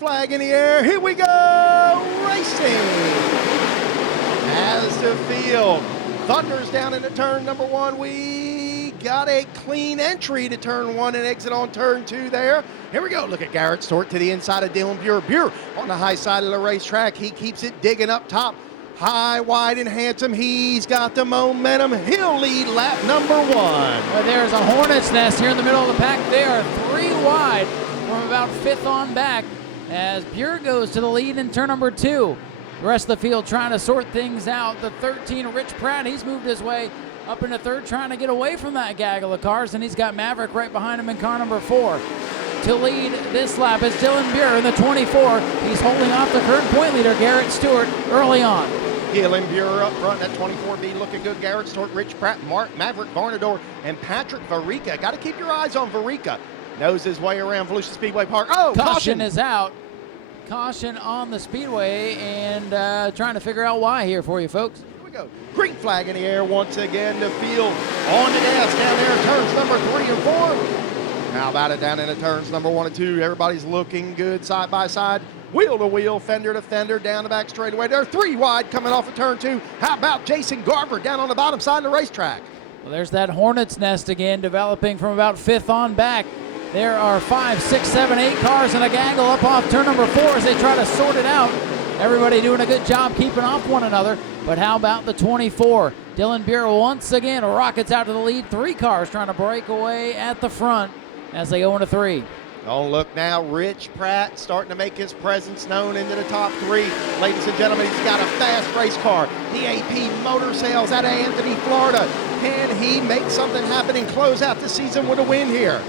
flag in the air. Here we go. Racing as the field thunders down into turn number one. We got a clean entry to turn one and exit on turn two there. Here we go. Look at Garrett Stewart to the inside of Dylan Buer. Buer on the high side of the racetrack. He keeps it digging up top. High, wide, and handsome. He's got the momentum. He'll lead lap number one. Well, there's a hornet's nest here in the middle of the pack. They are 3 wide from about 5th on back as Buer goes to the lead in turn number 2. The rest of the field trying to sort things out. The 13, Rich Pratt, he's moved his way up into third, trying to get away from that gaggle of cars, and he's got Maverick right behind him in car number 4. To lead this lap is Dylan Buer in the 24. He's holding off the current point leader, Garrett Stewart, early on. Dylan Buer up front, that 24B looking good. Garrett Stewart, Rich Pratt, Maverick Varnador, and Patrick Varica. Got to keep your eyes on Varica. Knows his way around Volusia Speedway Park. Oh, caution is out. Caution on the Speedway, and trying to figure out why here for you folks. Here we go. Green flag in the air once again. The field on the gas down there in turns number 3 and 4. How about it down into turns number 1 and 2? Everybody's looking good side by side. Wheel to wheel, fender to fender, down the back straightaway. They're 3 wide coming off of turn 2. How about Jason Garver down on the bottom side of the racetrack? Well, there's that hornet's nest again, developing from about 5th on back. There are 5, 6, 7, 8 cars in a gaggle up off turn number 4 as they try to sort it out. Everybody doing a good job keeping off one another. But how about the 24? Dylan Buer once again rockets out to the lead. 3 cars trying to break away at the front as they go into 3. Don't look now, Rich Pratt starting to make his presence known into the top 3. Ladies and gentlemen, he's got a fast race car. The AP Motor Sales out of Anthony, Florida. Can he make something happen and close out the season with a win here?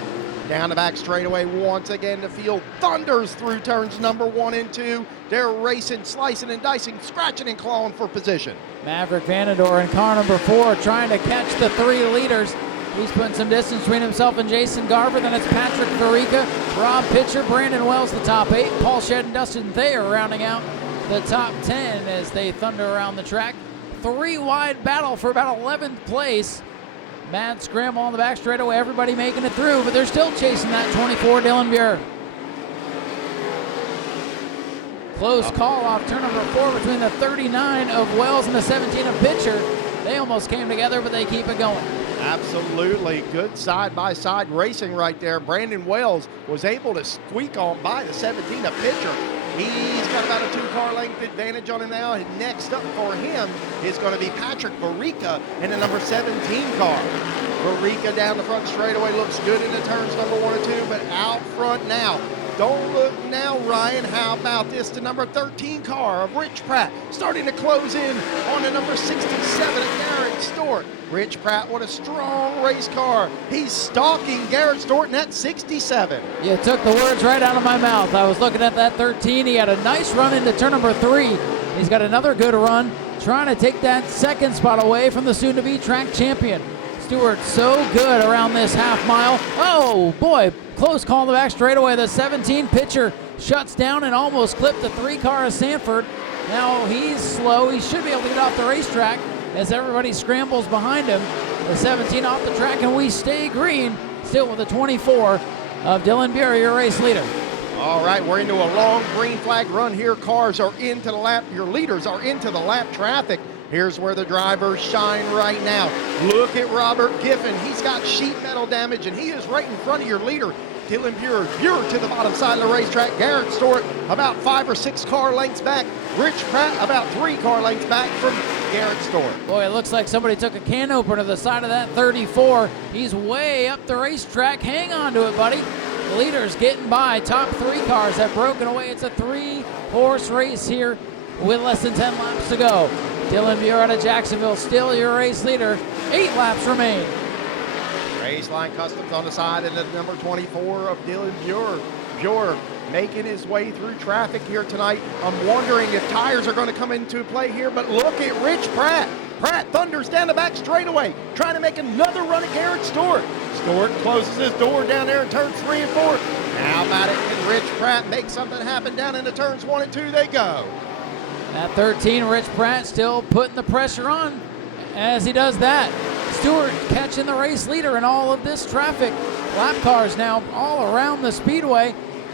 Down the back straightaway once again, the field thunders through turns number 1 and 2. They're racing, slicing and dicing, scratching and clawing for position. Maverick Vanador in car number 4 trying to catch the 3 leaders. He's putting some distance between himself and Jason Garver. Then it's Patrick Varica, Rob Pitcher, Brandon Wells, the top 8. Paul Shedd and Dustin Thayer rounding out the top 10 as they thunder around the track. 3 wide battle for about 11th place. Mad scramble on the back straightaway. Everybody making it through, but they're still chasing that 24 Dylan Buer. Close call off turn number 4 between the 39 of Wells and the 17 of Pitcher. They almost came together, but they keep it going. Absolutely good side-by-side racing right there. Brandon Wells was able to squeak on by the 17 of Pitcher. He's got about a 2-car length advantage on him now. And next up for him is going to be Patrick Varica in the number 17 car. Varica down the front straightaway looks good in the turns number 1 and 2, but out front now. Don't look now, Ryan. How about this? The number 13 car of Rich Pratt starting to close in on the number 67 of Garrett Stewart. Rich Pratt, what a strong race car. He's stalking Garrett Stewart in that 67. You took the words right out of my mouth. I was looking at that 13. He had a nice run into turn number 3. He's got another good run, trying to take that 2nd spot away from the soon-to-be track champion. Stewart so good around this half mile. Oh boy, close call in the back straightaway. The 17 Pitcher shuts down and almost clipped the 3 car of Sanford. Now he's slow. He should be able to get off the racetrack as everybody scrambles behind him. The 17 off the track, and we stay green, still with the 24 of Dylan Buer, your race leader. All right, we're into a long green flag run here. Cars are into the lap. Your leaders are into the lap traffic. Here's where the drivers shine right now. Look at Robert Giffen. He's got sheet metal damage, and he is right in front of your leader, Dylan Buer. Buer to the bottom side of the racetrack. Garrett Stewart about 5 or 6 car lengths back. Rich Pratt about 3 car lengths back from Garrett Stewart. Boy, it looks like somebody took a can opener to the side of that 34. He's way up the racetrack. Hang on to it, buddy. The leader's getting by. Top 3 cars have broken away. It's a 3-horse race here with less than 10 laps to go. Dylan Buer out of Jacksonville, still your race leader. 8 laps remain. Raceline Customs on the side, and the number 24 of Dylan Buer. Buer making his way through traffic here tonight. I'm wondering if tires are going to come into play here, but look at Rich Pratt. Pratt thunders down the back straightaway, trying to make another run at Garrett Stewart. Stewart closes his door down there in turns 3 and 4. How about it? Can Rich Pratt make something happen down into turns 1 and 2? They go. At 13, Rich Pratt still putting the pressure on as he does that. Stewart catching the race leader in all of this traffic. Lap cars now all around the speedway.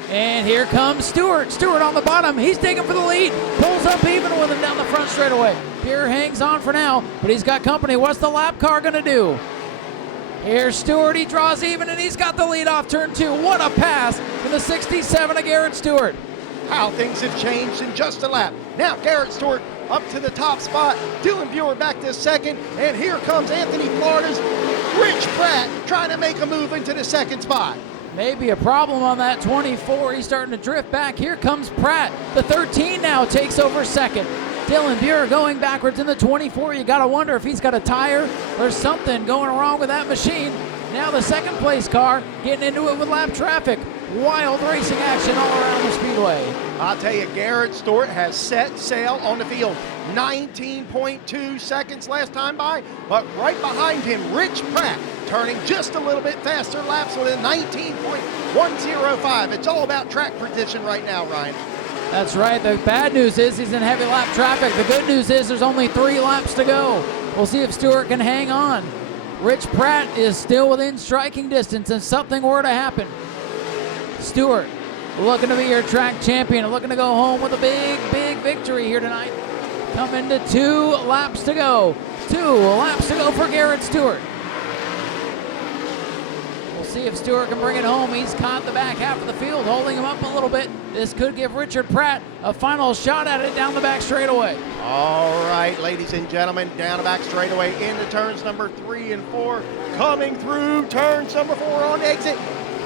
And here comes Stewart. Stewart on the bottom. He's taking for the lead. Pulls up even with him down the front straightaway. Pierre hangs on for now, but he's got company. What's the lap car going to do? Here's Stewart. He draws even, and he's got the lead off turn 2. What a pass for the 67 of Garrett Stewart. How things have changed in just a lap. Now Garrett Stewart up to the top spot. Dylan Buer back to second. And here comes Anthony Florida's Rich Pratt trying to make a move into the second spot. Maybe a problem on that 24. He's starting to drift back. Here comes Pratt. The 13 now takes over second. Dylan Buer going backwards in the 24. You got to wonder if he's got a tire or something going wrong with that machine. Now the second place car getting into it with lap traffic. Wild racing action all around the Speedway. I'll tell you, Garrett Stewart has set sail on the field. 19.2 seconds last time by, but right behind him, Rich Pratt turning just a little bit faster laps with a 19.105. It's all about track position right now, Ryan. That's right. The bad news is he's in heavy lap traffic. The good news is there's only 3 laps to go. We'll see if Stewart can hang on. Rich Pratt is still within striking distance, and something were to happen. Stewart looking to be your track champion and looking to go home with a big, big victory here tonight. Coming to 2 laps to go. 2 laps to go for Garrett Stewart. We'll see if Stewart can bring it home. He's caught the back half of the field, holding him up a little bit. This could give Richard Pratt a final shot at it down the back straightaway. All right, ladies and gentlemen, down the back straightaway into turns number 3 and 4. Coming through turns number 4 on exit.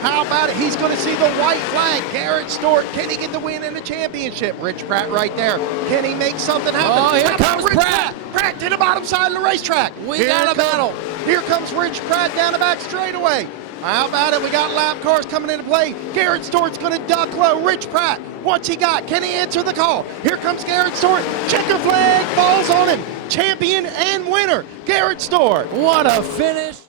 How about it? He's going to see the white flag. Garrett Stewart, can he get the win in the championship? Rich Pratt right there. Can he make something happen? Oh, here comes Pratt. Pratt to the bottom side of the racetrack. We got a battle. Here comes Rich Pratt down the back straightaway. How about it? We got lap cars coming into play. Garrett Stewart's going to duck low. Rich Pratt, what's he got? Can he answer the call? Here comes Garrett Stewart. Checker flag falls on him. Champion and winner, Garrett Stewart. What a finish.